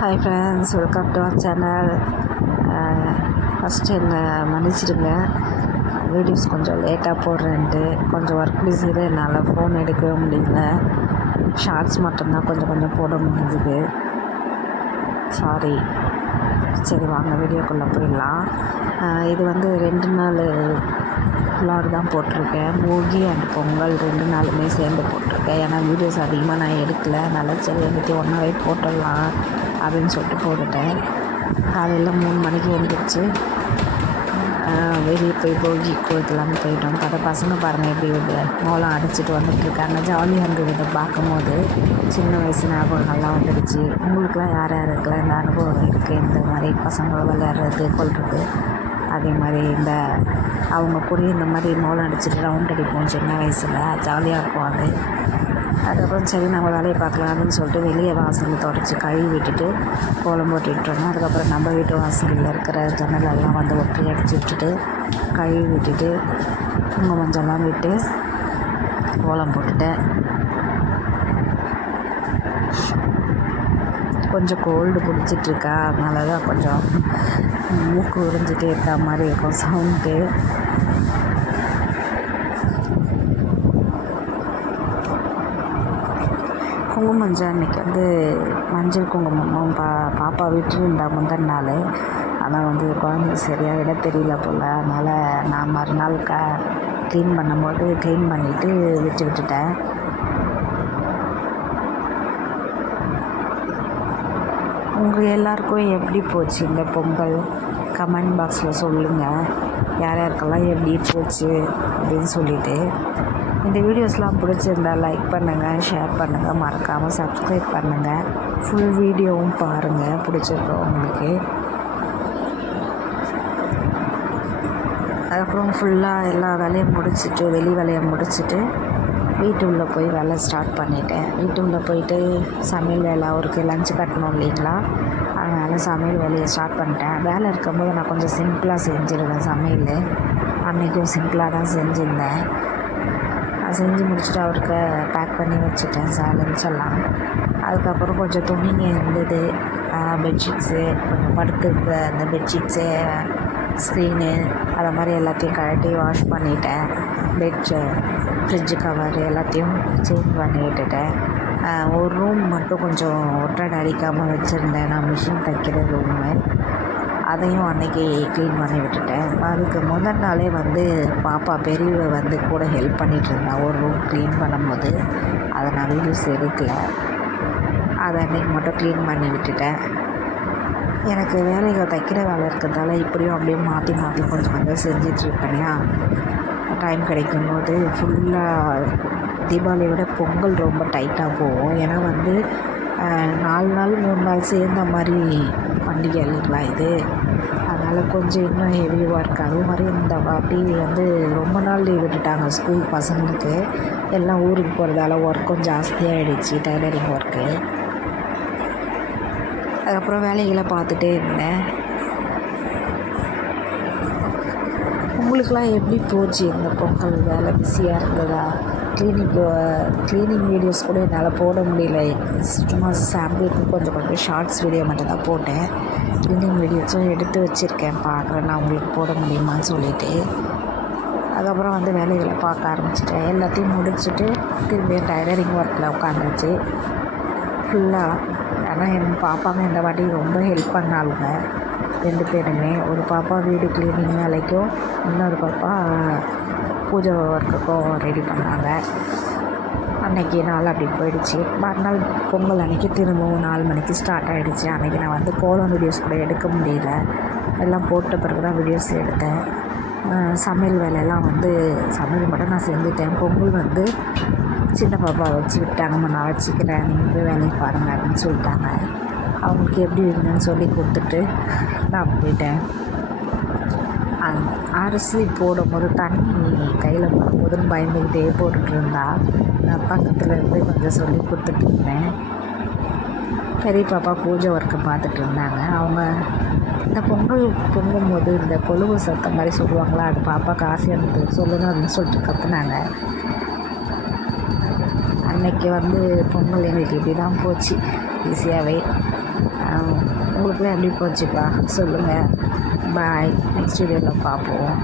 Hi friends welcome to our channel first என்னை மன்னிச்சிடுங்க. Videos கொஞ்சம் லேட்டாக போடுறேன்ட்டு கொஞ்சம் ஒர்க் பிஸியில் என்னால் ஃபோன் எடுக்கவே முடியல. ஷார்ட்ஸ் மட்டும்தான் கொஞ்சம் கொஞ்சம் போட முடிஞ்சுது. சாரி சரி வாங்க வீடியோக்குள்ளே போயிடலாம். இது வந்து ரெண்டு நாள் vlog தான் போட்டிருக்கேன். போகி அண்ட் பொங்கல் ரெண்டு நாளுமே சேர்ந்து போட்டிருக்கேன். ஏன்னா வீடியோஸ் அதிகமாக நான் எடுக்கல. அதனால் சரி எல்லாத்தையும் ஒன்றாவே போட்டுடலாம் அப்படின்னு சொல்லிட்டு போட்டுட்டேன். காலையில் மூணு மணிக்கு எழுந்திரிச்சு வெளியே போய் போகி கோயிலுக்கெல்லாமே போயிட்டோம். பார்த்தா பசங்க பாருங்கள் எப்படி இது மோளம் அடிச்சிட்டு வந்துட்டுருக்காங்க. ஜாலியாக இருந்தது இதை பார்க்கும்போது சின்ன வயசு ஞாபகம் நல்லா வந்துடுச்சு. உங்களுக்குலாம் யார் யாருக்கெல்லாம் இந்த அனுபவம் இருக்குது இந்த மாதிரி பசங்க விளையாடுறது கொள்வது அதே மாதிரி இந்த அவங்க கூட இந்த மாதிரி மோளம் அடிச்சுட்டு ரவுண்ட் அடிப்போம் சின்ன வயசில் ஜாலியாக இருக்கும் அது. அதுக்கப்புறம் சரி நம்ம வேலையை பார்க்கலாம் அப்படின்னு சொல்லிட்டு வெளியே வாசல் தொடச்சி கழுவி விட்டுட்டு கோலம் போட்டு விட்டுறோம் அதுக்கப்புறம் நம்ம வீட்டு வாசலில் இருக்கிற ஜன்னலெல்லாம் வந்து ஒட்டி அடிச்சு விட்டுட்டு கழுவி விட்டுட்டு குங்கும மஞ்சள்லாம் விட்டு கோலம் போட்டுட்டேன். கொஞ்சம் கோல்டு பிடிச்சிட்ருக்கா அதனால தான் கொஞ்சம் மூக்கு உறிஞ்சிட்டே இருக்க மாதிரி இருக்கும் சவுண்டு குங்குமம் மஞ்சள் அன்றைக்கி வந்து மஞ்சள் குங்குமமும் பா பாப்பா வீட்டில் இருந்தால் முந்தின நாள். ஆனால் வந்து குழந்தைக்கு சரியாக விட தெரியல போல். அதனால் நான் மறுநாள் க க்ளீன் பண்ணும்போது க்ளீன் பண்ணிவிட்டு விட்டு விட்டுட்டேன். உங்கள் எல்லாருக்கும் எப்படி போச்சு இந்த பொங்கல்? கமெண்ட் பாக்ஸில் சொல்லுங்கள் யார் யாருக்கெல்லாம் எப்படி போச்சு அப்படின்னு சொல்லிவிட்டு இந்த வீடியோஸ்லாம் பிடிச்சிருந்தா லைக் பண்ணுங்கள் ஷேர் பண்ணுங்கள் மறக்காமல் சப்ஸ்கிரைப் பண்ணுங்கள் ஃபுல் வீடியோவும் பாருங்கள் பிடிச்சிருக்கோம் உங்களுக்கு. அதுக்கப்புறம் ஃபுல்லாக எல்லா வேலையும் முடிச்சுட்டு வெளி வேலையை முடிச்சுட்டு வீட்டு உள்ளே போய் வேலை ஸ்டார்ட் பண்ணிட்டேன். வீட்டு உள்ளே போயிட்டு சமையல் வேலை அவருக்கு லஞ்சு கட்டணும் இல்லைங்களா? அதனால் சமையல் வேலையை ஸ்டார்ட் பண்ணிட்டேன். வேலை இருக்கும்போது நான் கொஞ்சம் சிம்பிளாக செஞ்சுருவேன் சமையல். அன்றைக்கும் சிம்பிளாக தான் செஞ்சுருந்தேன். செஞ்சு முடிச்சுட்டு அவருக்கு பேக் பண்ணி வச்சுட்டேன் சேலஞ்ச் எல்லாம் அதுக்கப்புறம் கொஞ்சம் துணிங்க இருந்தது. பெட்ஷீட்ஸு கொஞ்சம் படுத்துருந்த அந்த பெட்ஷீட்ஸு ஸ்க்ரீனு அதை மாதிரி எல்லாத்தையும் கழட்டி வாஷ் பண்ணிட்டேன். பெட்ஷு ஃப்ரிட்ஜு கவர் எல்லாத்தையும் சேஞ்ச் பண்ணி விட்டுட்டேன். ஒரு ரூம் மட்டும் கொஞ்சம் ஒட்டடை அடிக்காமல் வச்சுருந்தேன். நான் மிஷின் தைக்கிற ரூமு அதையும் அன்னைக்கு க்ளீன் பண்ணி விட்டுட்டேன். அதுக்கு முதல் நாளே வந்து பாப்பா பெரியவ வந்து கூட ஹெல்ப் பண்ணிகிட்டு இருந்தா. ஒரு ரூம் க்ளீன் பண்ணும்போது அதை நான் வீடியோஸ் எடுக்கலை அதை அன்றைக்கி மட்டும் க்ளீன் பண்ணி விட்டுட்டேன். எனக்கு வேலைகள் தைக்கிற வேலை இருக்கிறதால இப்படியும் அப்படியே மாற்றி மாற்றி கொஞ்சம் கொஞ்சம் செஞ்சிட்ருப்பேனையா டைம் கிடைக்கும்போது ஃபுல்லாக தீபாவளியை விட பொங்கல் ரொம்ப டைட்டாக போகும். ஏன்னா வந்து நாலு நாள் மூணு நாள் சேர்ந்த மாதிரி பண்டிகை இல்லைங்களா இது? அதனால் கொஞ்சம் இன்னும் ஹெவியாக இருக்குது அதே மாதிரி இந்த வாட்டி வந்து ரொம்ப நாள் லீவ் விட்டுட்டாங்க ஸ்கூல் பசங்களுக்கு. எல்லாம் ஊருக்கு போகிறதால ஒர்க்கும் ஜாஸ்தியாகிடுச்சு டைலரிங் ஒர்க்கு அதுக்கப்புறம் வேலைகளை பார்த்துட்டே இருந்தேன். உங்களுக்கெலாம் எப்படி போச்சு? இந்த பொங்கல் வேலை பிஸியாக இருந்ததா? க்ளீனிங் க்ளீனிங் வீடியோஸ் கூட என்னால் போட முடியல. சும்மா சாம்பிளுக்கு கொஞ்சம் கொஞ்சம் ஷார்ட்ஸ் வீடியோ மட்டும் தான் போட்டேன். க்ளீனிங் வீடியோஸும் எடுத்து வச்சுருக்கேன். பார்க்குறேன் நான் உங்களுக்கு போட முடியுமான்னு சொல்லிட்டு. அதுக்கப்புறம் வந்து வேலைகளை பார்க்க ஆரம்பிச்சிட்டேன். எல்லாத்தையும் முடிச்சுட்டு திரும்பி டைலரிங் ஒர்க்கில் உட்காந்துச்சு. ஃபுல்லாக ஆனால் என் பாப்பாங்க இந்த வாட்டி ரொம்ப ஹெல்ப் பண்ணாளுங்க. ரெண்டு பேருமே. ஒரு பாப்பா வீடு க்ளீனிங் வேலைக்கும் இன்னொரு பாப்பா பூஜை ஒர்க்குக்கும் ரெடி பண்ணாங்க. அன்னைக்கு நாள் அப்படி போயிடுச்சு. மறுநாள் பொங்கல் அன்னைக்கு திரும்பவும் நாலு மணிக்கு ஸ்டார்ட் ஆகிடுச்சு அன்றைக்கி நான் வந்து கோலம் வீடியோஸ் கூட எடுக்க முடியல. எல்லாம் போட்ட பிறகு தான் வீடியோஸ் எடுத்தேன் சமையல் வேலையெல்லாம் வந்து சமையல் மட்டும் நான் செஞ்சுட்டேன். பொங்கல் வந்து சின்ன பாப்பா வச்சு விட்டாங்கம்மா நான் வச்சுக்கிறேன். நீங்கள் போய் வேலையை பாருங்கள் அப்படின்னு சொல்லிட்டாங்க. அவங்களுக்கு எப்படி இருந்தேன்னு சொல்லி கொடுத்துட்டு நான் போயிட்டேன். அரிசி போடும்போது தண்ணி கையில் போடும்போதுன்னு பயந்துக்கிட்டே போட்டுட்ருந்தா நான் பக்கத்தில் இருந்து கொஞ்சம் சொல்லி கொடுத்துட்டு இருந்தேன் பெரிய பாப்பா பூஜை ஒர்க்கை பார்த்துட்டு இருந்தாங்க அவங்க இந்த பொங்கல் பொங்கும்போது இந்த கொழுவு சத்தம் மாதிரி சொல்லுவாங்களா அது பாப்பாவுக்கு ஆசையாக இருந்தது சொல்லுங்க அப்படின்னு சொல்லிட்டு கற்றுனாங்க அன்னைக்கு வந்து பொங்கல் எங்களுக்கு இப்படி தான் போச்சு ஈஸியாகவே உங்களுக்குலாம் எப்படி போச்சுப்பா சொல்லுங்கள் பாய் நெக்ஸ்ட் வீடியோவில் பார்ப்போம்